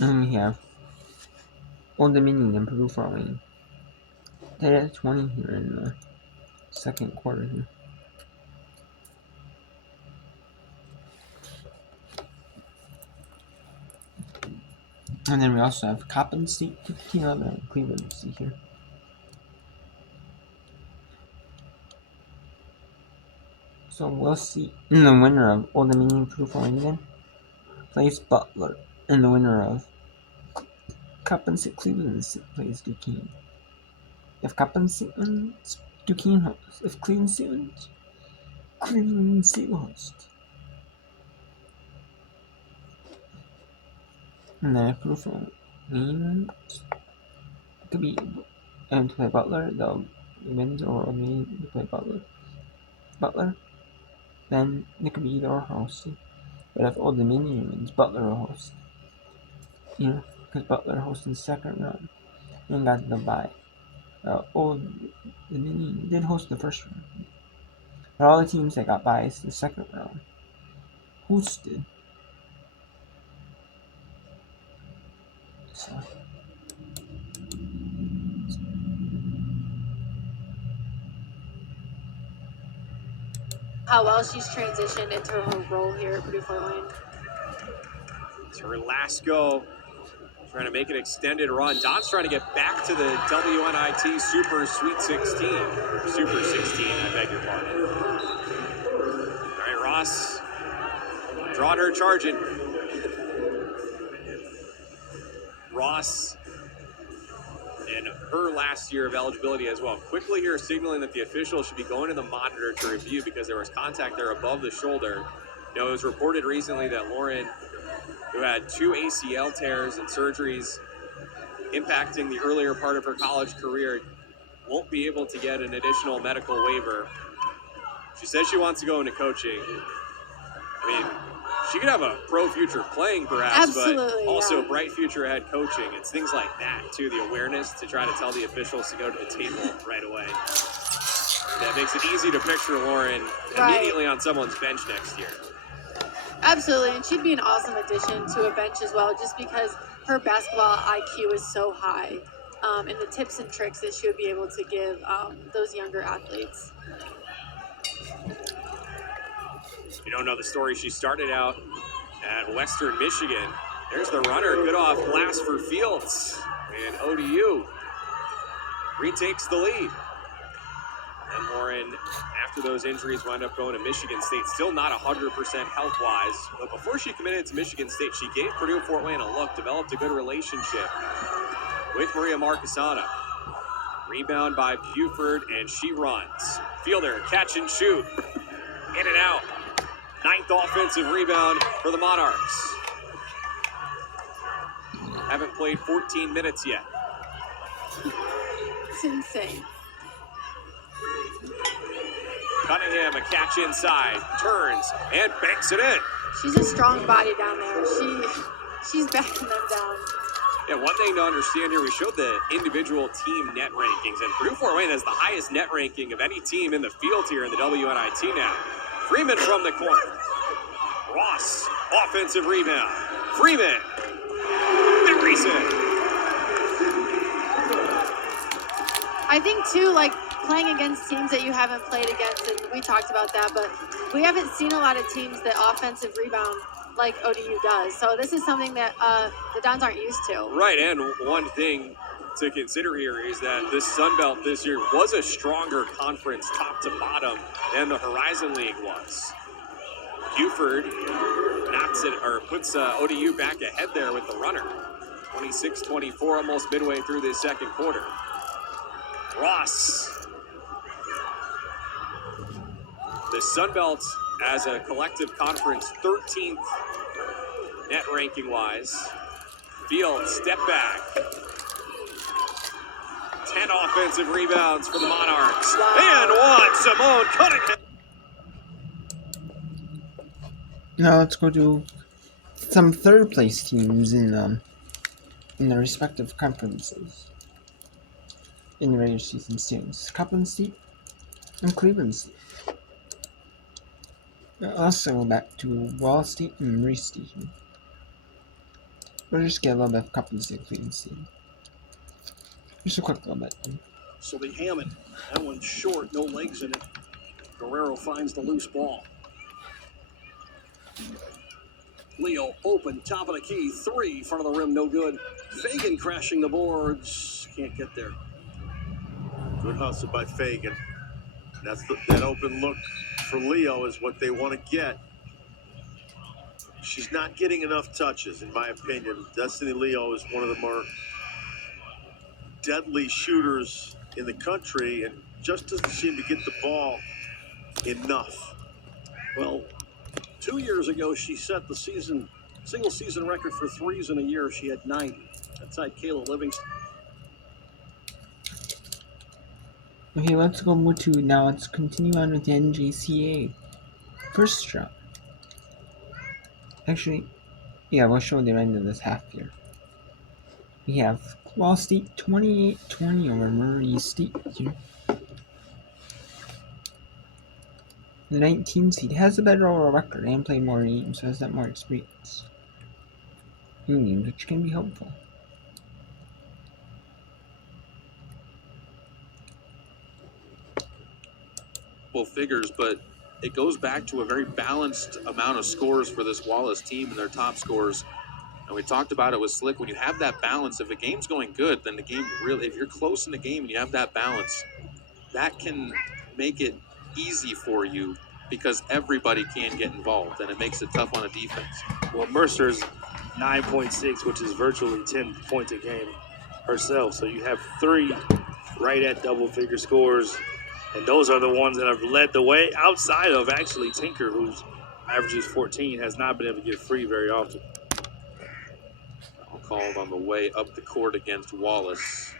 And we have Old Dominion and Purdue Fort Wayne. They're at 20 here in the second quarter here. And then we also have Coppin State 15-11 and Cleveland State here. So we'll see. And the winner of Old Dominion Purdue Fort Wayne again plays Butler. And the winner of Coppin State Cleveland State plays Duquesne. If Coppin State wins, Duquesne hosts. If Cleveland State wins, Cleveland State will host. And then if Purdue Fort Wayne wins, it could be and to play Butler, they'll win or Old Dominion to play Butler, then it could be either or hosting. But if Old Dominion wins, Butler will host. Because Butler hosted the second round and got the bye. Old Dominion did host the first round. But all the teams that got byes the second round hosted. So. How well she's transitioned into her role here at Purdue Fort Wayne. It's her last go. Trying to make an extended run. Don's trying to get back to the WNIT Super Sweet 16. Super 16, I beg your pardon. All right, Ross. Drawing her charging. Ross in her last year of eligibility as well. Quickly here signaling that the official should be going to the monitor to review because there was contact there above the shoulder. It was reported recently that Lauren, who had 2 ACL tears and surgeries impacting the earlier part of her college career, won't be able to get an additional medical waiver. She says she wants to go into coaching. I mean, she could have a pro future playing perhaps, Absolutely, but also yeah. bright future ahead coaching. It's things like that, too, the awareness to try to tell the officials to go to the table right away. That makes it easy to picture Lauren immediately on someone's bench next year. Absolutely, and she'd be an awesome addition to a bench as well, just because her basketball IQ is so high, and the tips and tricks that she would be able to give those younger athletes. If you don't know the story, she started out at Western Michigan. There's the runner, good off glass for Fields, and ODU retakes the lead. And Lauren, after those injuries, wound up going to Michigan State. Still not 100% health-wise. But before she committed to Michigan State, she gave Purdue Fort Wayne a look, developed a good relationship with Maria Marquesana. Rebound by Buford, and she runs. Fielder, catch and shoot. In and out. 9th offensive rebound for the Monarchs. Haven't played 14 minutes yet. It's insane. Cunningham, a catch inside, turns, and banks it in. She's a strong body down there. She's backing them down. Yeah, one thing to understand here, we showed the individual team net rankings, and Purdue Fort Wayne has the highest net ranking of any team in the field here in the WNIT now. Freeman from the corner. Ross, offensive rebound. Freeman, buries it. I think, too, like, playing against teams that you haven't played against, and we talked about that, but we haven't seen a lot of teams that offensive rebound like ODU does. So this is something that the Dons aren't used to. Right, and one thing to consider here is that this Sun Belt this year was a stronger conference top to bottom than the Horizon League was. Buford knocks it, or puts ODU back ahead there with the runner. 26-24, almost midway through this second quarter. Ross. The Sun Belt as a collective conference, 13th net ranking wise. Field step back. 10 offensive rebounds for the Monarchs. And one, Simone Cunningham. Now let's go to some third place teams in their respective conferences in the regular season standings. Coppin State and Cleveland State. Also back to Wall State and Marie State. We'll just get a little bit of copies so you can see. Just a quick little bit. So the Hammond, that one's short, no legs in it. Guerrero finds the loose ball. Leo open, top of the key, 3, front of the rim, no good. Fagan crashing the boards, can't get there. Good hustle by Fagan. That open look for Leo is what they want to get. She's not getting enough touches, in my opinion. Destiny Leo is one of the more deadly shooters in the country and just doesn't seem to get the ball enough. Well, 2 years ago, she set the single season record for threes in a year. She had 90. Outside Kayla Livingston. Okay, let's continue on with the NJCA first round. Actually, yeah, we'll show the end of this half here. We have Wall State 28-20 over Murray State here. The 19 seed has a better overall record and played more games, so has that more experience in games, which can be helpful. Figures, but it goes back to a very balanced amount of scores for this Wallace team and their top scores. And we talked about it with Slick. When you have that balance, if a game's going good, then the game really, if you're close in the game and you have that balance, that can make it easy for you because everybody can get involved, and it makes it tough on a defense. Well, Mercer's 9.6, which is virtually 10 points a game herself. So you have 3 right at double-figure scores, and those are the ones that have led the way outside of actually Tinker, whose averages 14, has not been able to get free very often. Called on the way up the court against Wallace.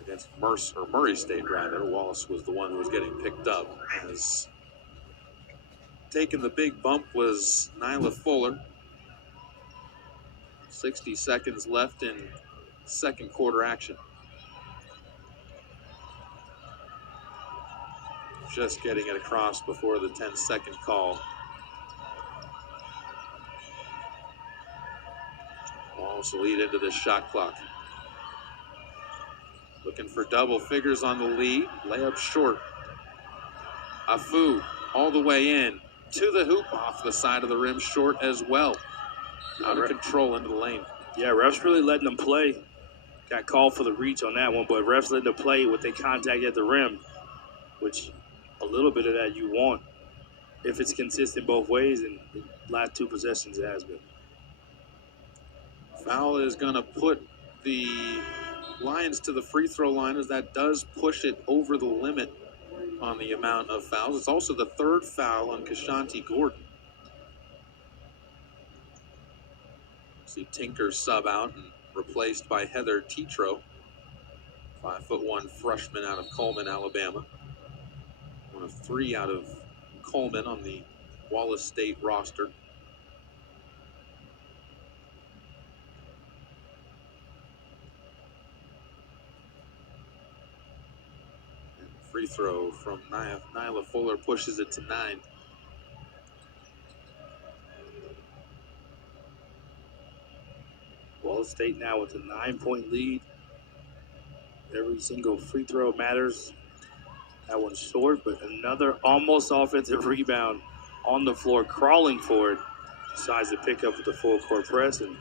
Against Murray State, rather. Wallace was the one who was getting picked up. As taking the big bump was Nyla Fuller. 60 seconds left in second quarter action. Just getting it across before the 10-second call. Wallace lead into this shot clock. Looking for double figures on the lead. Layup short. Afu all the way in. To the hoop, off the side of the rim, short as well. Out of control into the lane. Yeah, refs really letting them play. Got called for the reach on that one, but refs letting them play with their contact at the rim, which a little bit of that you want if it's consistent both ways, and the last 2 possessions it has been. Foul is going to put the Lions to the free throw line, as that does push it over the limit on the amount of fouls. It's also the 3rd foul on Kashanti Gordon. See Tinker sub out and replaced by Heather Tetro, 5'1" freshman out of Coleman, Alabama. One of 3 out of Coleman on the Wallace State roster. Free throw from Nyla Fuller pushes it to 9. Wallace State now with a 9-point lead. Every single free throw matters. That one's short, but another almost offensive rebound on the floor, crawling for it. Decides to pick up with the full court press, and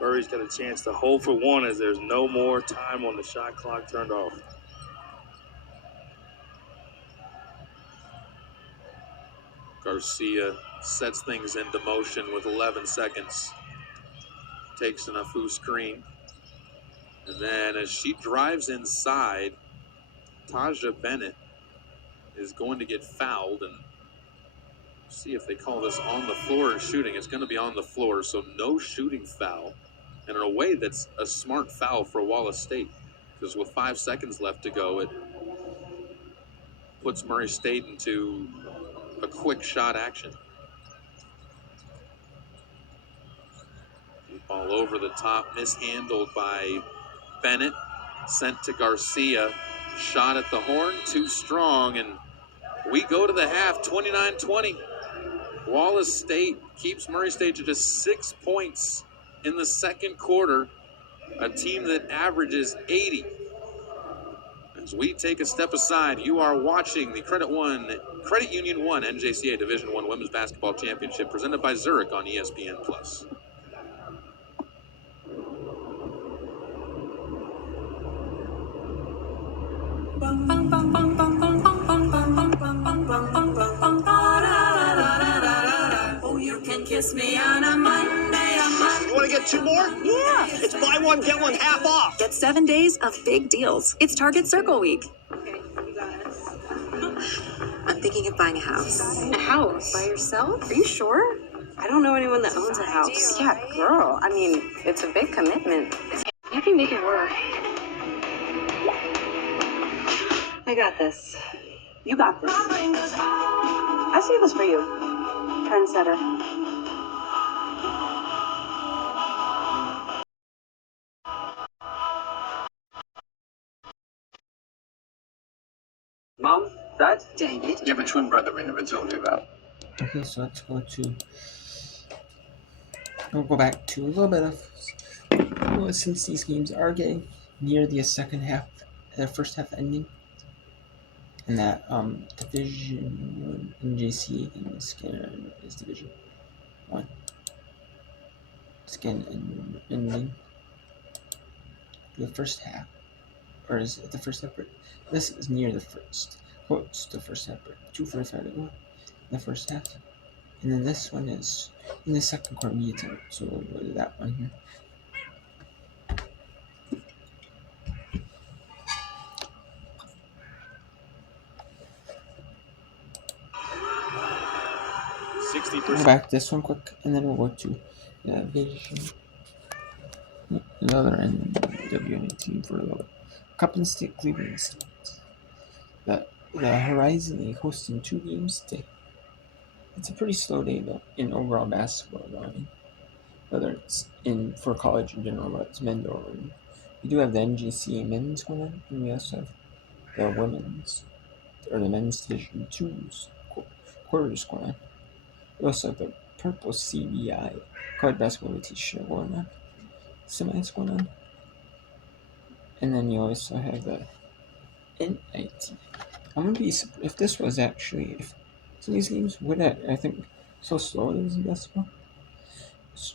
Murray's got a chance to hold for one as there's no more time on the shot clock turned off. Garcia sets things into motion with 11 seconds. Takes an Afu screen. And then as she drives inside, Taja Bennett is going to get fouled, and see if they call this on the floor and shooting. It's going to be on the floor, so no shooting foul. And in a way, that's a smart foul for Wallace State, because with 5 seconds left to go, it puts Murray State into a quick shot action. Ball over the top, mishandled by Bennett, sent to Garcia. Shot at the horn, too strong, and we go to the half, 29-20. Wallace State keeps Murray State to just 6 points in the second quarter, a team that averages 80. As we take a step aside, you are watching the Credit Union 1 NJCA Division 1 Women's Basketball Championship presented by Zurich on ESPN+. Oh, you can kiss me on a Monday, You want to get 2 more? Yeah. It's buy one, get one half off. Get 7 days of big deals. It's Target Circle Week. Okay, you got it. I'm thinking of buying a house. A house? By yourself? Are you sure? I don't know anyone that owns a house. Yeah, girl. I mean, it's a big commitment. You can make it work. I got this. You got this. I see this for you. Trendsetter. Mom, Dad, David. you have a twin brother we never told you about. Okay, so we'll go back to a little bit of, since these games are getting near the second half, the first half ending, and that Division 1 NJCA game is Division 1. It's again ending the first half, or is it the first half break? This is near the first, close to the first half break. 2:45 to go in the first half, and then this one is in the second quarter media time. So we'll go to that one here. We'll go back to this one quick, and then we'll go to the Division, another NWNA team for a little bit. Coppin State, Cleveland State. The Horizon League hosting 2 games today. It's a pretty slow day though in overall basketball. Though, I mean, whether it's for college in general, whether it's men's or women. We do have the NGCA men's going on, and we also have the women's or the men's Division 2's quarters going on. We also have the Purple CBI college basketball t-shirt going on, semis going on, and then you also have the NIT. I'm gonna be if this was actually if some of these games would I think so slow it is in basketball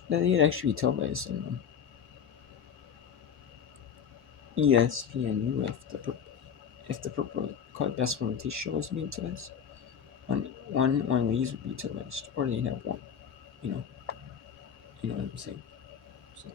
that they'd actually be told by some ESPNU if the purple college basketball t-shirt was being televised. One of these would be televised, or they'd have one. You know what I'm saying. So